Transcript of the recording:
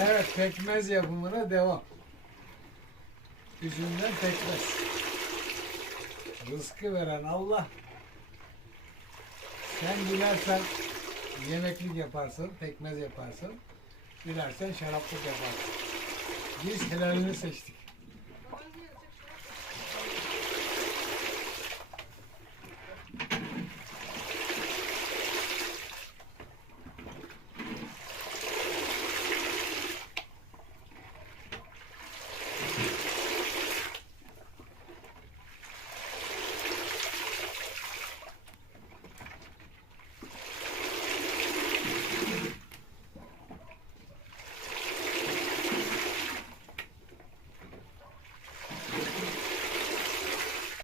Evet pekmez yapımına devam. Üzümden pekmez. Rızkı veren Allah. Sen dilersen yemeklik yaparsın, pekmez yaparsın. Dilersen şaraplık yaparsın. Biz helalini seçtik.